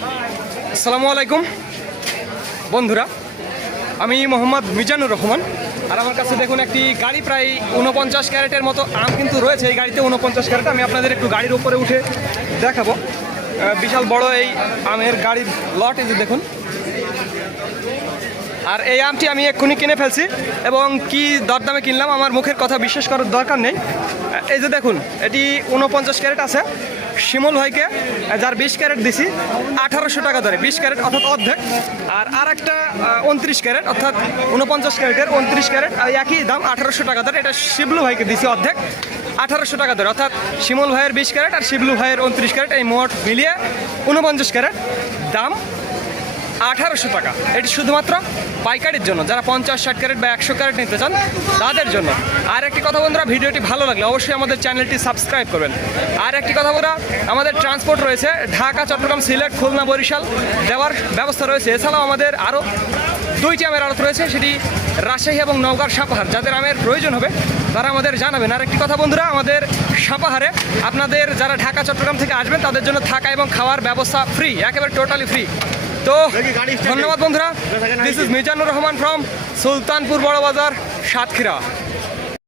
আসসালামু আলাইকুম। বন্ধুরা, আমি মোহাম্মদ মিজানুর রহমান। আর আমার কাছে দেখুন একটি গাড়ি, প্রায় উনপঞ্চাশ ক্যারেটের মতো আম কিন্তু রয়েছে এই গাড়িতে উনপঞ্চাশ ক্যারেট। আমি আপনাদের একটু গাড়ির উপরে উঠে দেখাবো। বিশাল বড় এই আমের গাড়ির লট এই দেখুন। আর এই আমটি আমি এক্ষুনি কিনে ফেলছি এবং কি দরদামে কিনলাম আমার মুখের কথা বিশ্বাস করার দরকার নেই। এই যে দেখুন, এটি উনপঞ্চাশ ক্যারেট আছে। শিমুল ভাইকে, যার বিশ ক্যারেট দিছি, আঠারোশো টাকা ধরে বিশ ক্যারেট অর্থাৎ অর্ধেক। আর আর একটা উনত্রিশ ক্যারেট, অর্থাৎ উনপঞ্চাশ ক্যারেটের উনত্রিশ ক্যারেট একই দাম, আঠারোশো টাকা ধরে এটা শিবলু ভাইকে দিছি অর্ধেক, আঠারোশো টাকা ধরে অর্থাৎ শিমুল ভাইয়ের বিশ ক্যারেট আর শিবলু ভাইয়ের উনত্রিশ ক্যারেট এই মোট মিলিয়ে উনপঞ্চাশ ক্যারেট। দাম আঠারোশো টাকা। এটি শুধুমাত্র পাইকারির জন্য। যারা পঞ্চাশ, ষাট ক্যারেট বা একশো ক্যারেট নিতে চান, তাদের জন্য। আর একটি কথা বন্ধুরা, ভিডিওটি ভালো লাগলে অবশ্যই আমাদের চ্যানেলটি সাবস্ক্রাইব করবেন। আর একটি কথা বন্ধুরা, আমাদের ট্রান্সপোর্ট রয়েছে ঢাকা, চট্টগ্রাম, সিলেট, খুলনা, বরিশাল। দেওয়ার ব্যবস্থা রয়েছে। এছাড়াও আমাদের আরও দুইটি আমের আড়ত রয়েছে, সেটি রাজশাহী এবং নওগাঁর সাপাহার। যাদের আমের প্রয়োজন হবে, তারা আমাদের জানাবেন। আর একটি কথা বন্ধুরা, আমাদের সাপাহারে আপনাদের যারা ঢাকা, চট্টগ্রাম থেকে আসবেন, তাদের জন্য থাকা এবং খাওয়ার ব্যবস্থা ফ্রি একেবারে টোটালি ফ্রি তো ধন্যবাদ বন্ধুরা। This is Mizanur Rahman from Sultanpur Borobazar Satkhira.